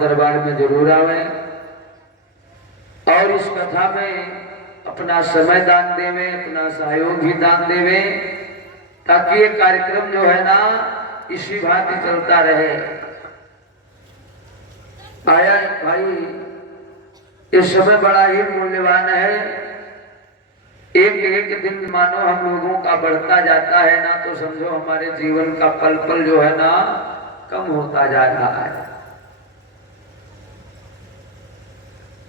दरबार में जरूर आवे और इस कथा में अपना समय दान देवे, अपना सहयोग भी दान देवे, ताकि ये कार्यक्रम जो है ना इसी भांति चलता रहे। आया भाई, ये समय बड़ा ही मूल्यवान है। एक एक दिन मानो हम लोगों का बढ़ता जाता है ना, तो समझो हमारे जीवन का पल पल जो है ना कम होता जा रहा है।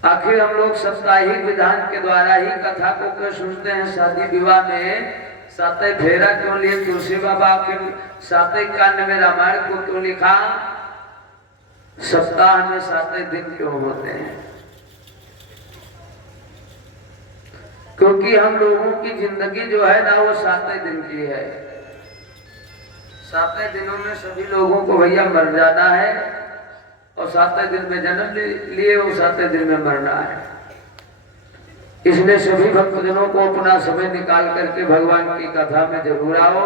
आखिर हम लोग साप्ताहिक विधान के द्वारा ही कथा को क्यों सुनते हैं? शादी विवाह में सातय फेरा क्यों लिए? तुलसी बाबा के सातय कांड में रामायण को क्यों लिखा? सप्ताह में सातय दिन क्यों होते हैं? क्योंकि हम लोगों की जिंदगी जो है ना वो सातय दिन की है। सातय दिनों में सभी लोगों को भैया मर जाना है और सातवें दिन में जन्म लिए वो सातवें दिन में मरना है। इसलिए सभी भक्तजनों को अपना समय निकाल करके भगवान की कथा में जरूर आओ।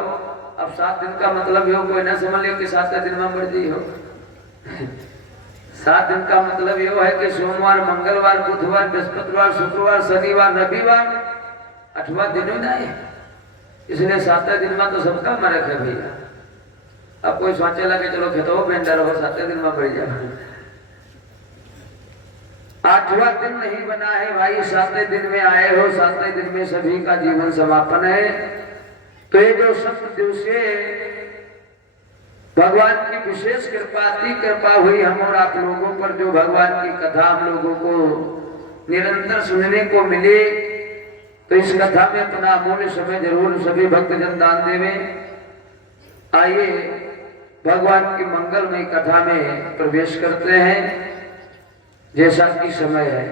अब 7 दिन का मतलब यो कोई ना समझ लियो कि 7वें दिन में मर जी हो। 7 दिन का मतलब यो है कि सोमवार, मंगलवार, बुधवार, बृहस्पतिवार, शुक्रवार, शनिवार, रविवार 8वां दिन ही नहीं। इसलिए 7वें दिन में तो सबका मरक है भैया। अब कोई सोचे लगे चलो खेतो बेंडर हो 7वें दिन में बढ़ जाए। 8वां दिन नहीं बना है भाई, 7वें दिन में आए हो। 7वें दिन में सभी का जीवन समापन है। तो ये जो 7 दिवसीय भगवान की विशेष कृपा हुई हम और आप लोगों पर, जो भगवान की कथा हम लोगों को निरंतर सुनने को मिली, तो इस कथा में अपना अमूल्य समय जरूर सभी भक्तजन दान देवे। आइए भगवान की मंगलमय कथा में प्रवेश करते हैं। जैसा कि समय है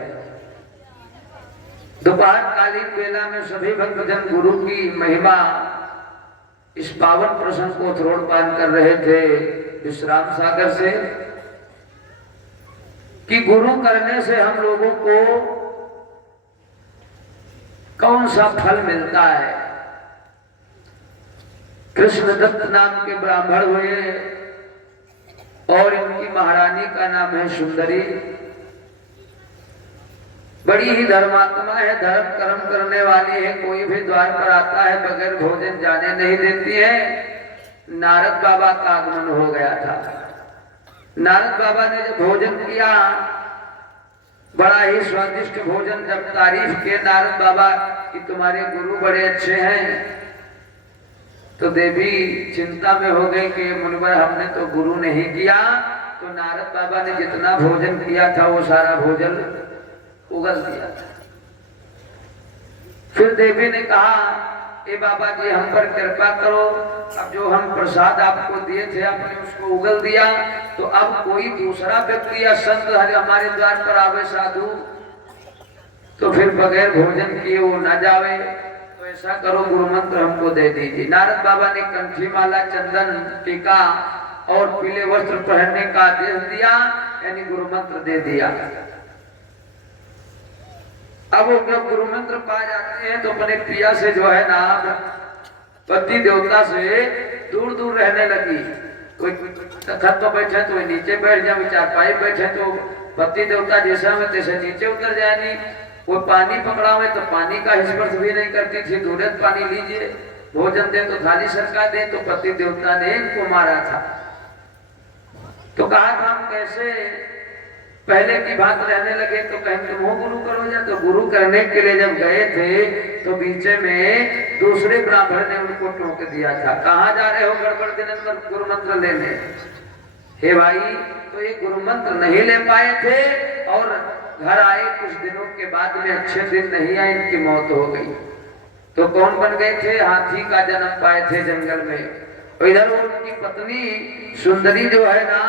दोपहर कालीन बेला में सभी भक्तजन गुरु की महिमा इस पावन प्रसंग को थ्रोणपान कर रहे थे विश्राम सागर से, कि गुरु करने से हम लोगों को कौन सा फल मिलता है। कृष्णदत्त नाम के ब्राह्मण हुए और इनकी महारानी का नाम है सुंदरी। बड़ी ही धर्मात्मा है, धर्म कर्म करने वाली है। कोई भी द्वार पर आता है बगैर भोजन जाने नहीं देती है। नारद बाबा का आगमन हो गया था। नारद बाबा ने जब भोजन किया, बड़ा ही स्वादिष्ट भोजन, जब तारीफ के नारद बाबा कि तुम्हारे गुरु बड़े अच्छे हैं, तो देवी चिंता में हो गई कि मुनिवर हमने तो गुरु नहीं किया। तो नारद बाबा ने जितना भोजन किया था वो सारा भोजन उगल दिया था। फिर देवी ने कहा, ए बाबा जी हम पर कृपा करो, अब जो हम प्रसाद आपको दिए थे आपने उसको उगल दिया, तो अब कोई दूसरा व्यक्ति या संत हमारे द्वार पर आवे साधु, तो फिर बगैर भोजन किए वो न जावे। तो ऐसा करो गुरु मंत्र हमको दे दीजिए। नारद बाबा ने कंठी माला, चंदन, टीका और पीले वस्त्र पहनने का आदेश दिया, यानी गुरु मंत्र दे दिया। अब वो जब गुरु मंत्र पा जाते हैं तो अपने पिया से जो है ना पति देवता से दूर दूर रहने लगी। कोई तखत तो बैठे तो नीचे बैठ जाए, चारपाई बैठे तो पति देवता जैसा में तैसे नीचे उतर जाए। नहीं वो पानी पकड़ा हुए तो पानी का स्पर्श भी नहीं करती थी। तुरंत पानी लीजिए, भोजन दे तो थाली सरका दे। तो पति देवता ने इनको मारा था। तो कहा था हम कैसे पहले की बात रहने लगे, तो कहें तुम हो गुरु करो जा। तो गुरु करने के लिए जब गए थे तो बीच में दूसरे ब्राह्मण ने उनको टोक दिया था, कहाँ जा रहे हो गड़बड़ दिन गुरु मंत्र लेने। हे भाई, तो ये गुरु मंत्र नहीं ले पाए थे और घर आए कुछ दिनों के बाद में, अच्छे दिन नहीं आए, इनकी मौत हो गई। तो कौन बन गए थे? हाथी का जन्म पाए थे जंगल में। इधर उनकी पत्नी सुंदरी जो है ना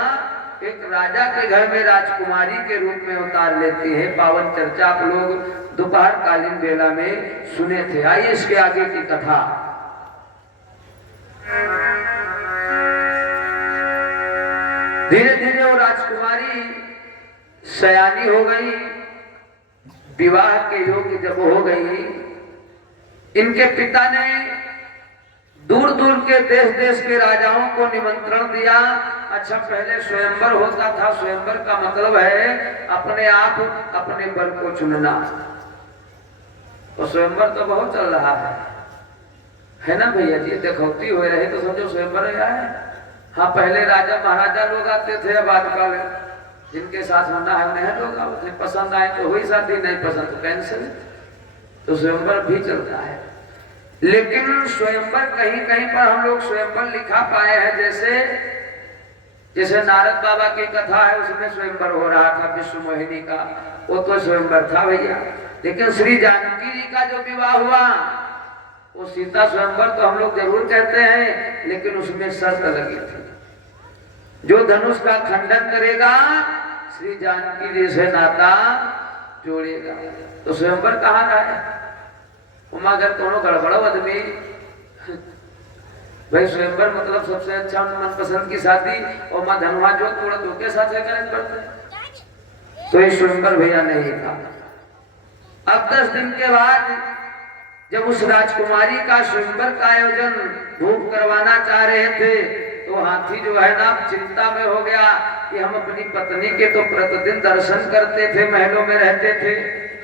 एक राजा के घर में राजकुमारी के रूप में उतार लेती है। पावन चर्चा आप लोग दोपहर कालीन बेला में सुने थे। आइए इसके आगे की कथा। धीरे धीरे वो राजकुमारी सयानी हो गई, विवाह के योग्य जब हो गई, इनके पिता ने दूर दूर के देश देश के राजाओं को निमंत्रण दिया। अच्छा, पहले स्वयंवर होता था। स्वयंवर का मतलब है अपने आप अपने वर को चुनना। तो स्वयंवर तो बहुत चल रहा है ना भैया जी। देखौती हो रही तो समझो स्वयंवर है। हाँ, पहले राजा महाराजा लोग आते थे, अब आजकल जिनके साथ होना है उन्हें लोग आते। पसंद आए तो हुई शादी, नहीं पसंद तो कैंसिल। तो स्वयंवर भी चलता है। लेकिन स्वयंवर कहीं कहीं पर हम लोग स्वयंवर लिखा पाए हैं। जैसे नारद बाबा की कथा है, उसमें स्वयंवर हो रहा था विश्व मोहिनी का, वो तो स्वयंवर था भैया। लेकिन श्री जानकी जी का जो विवाह हुआ वो सीता स्वयंवर तो हम लोग जरूर कहते हैं, लेकिन उसमें शर्त लगी थी, जो धनुष का खंडन करेगा श्री जानकी जी से नाता जोड़ेगा। तो स्वयंवर कहाँ रहा है? अगर दोनों गड़बड़ा आदमी भाई, स्वयंवर मतलब सबसे अच्छा मनपसंद की शादी, और माँ धनवा जो थोड़ा धोखे साथ करें पड़ते। तो ये स्वयंवर भैया नहीं था। अब 10 दिन के बाद जब उस राजकुमारी का स्वयंवर का आयोजन भूप करवाना चाह रहे थे, तो हाथी जो है ना चिंता में हो गया कि हम अपनी पत्नी के तो प्रतिदिन दर्शन करते थे, महलों में रहते थे,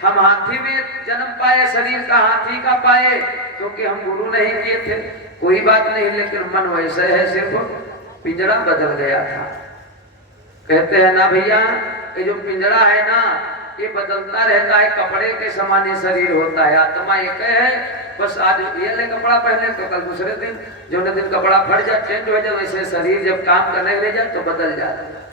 हम हाथी में जन्म पाए, शरीर का हाथी का पाए, क्योंकि हम गुरु नहीं किए थे। कोई बात नहीं, लेकिन मन वैसे है, सिर्फ पिंजरा बदल गया था। कहते हैं ना भैया, ये जो पिंजरा है ना ये बदलता रहता है, कपड़े के समान ही शरीर होता है। आत्मा एक है, बस आज ये ले कपड़ा पहने तो कल दूसरे दिन जो दिन कपड़ा फट जाए, चेंज हो जाए, वैसे शरीर जब काम करने लग जाए तो बदल जाता है।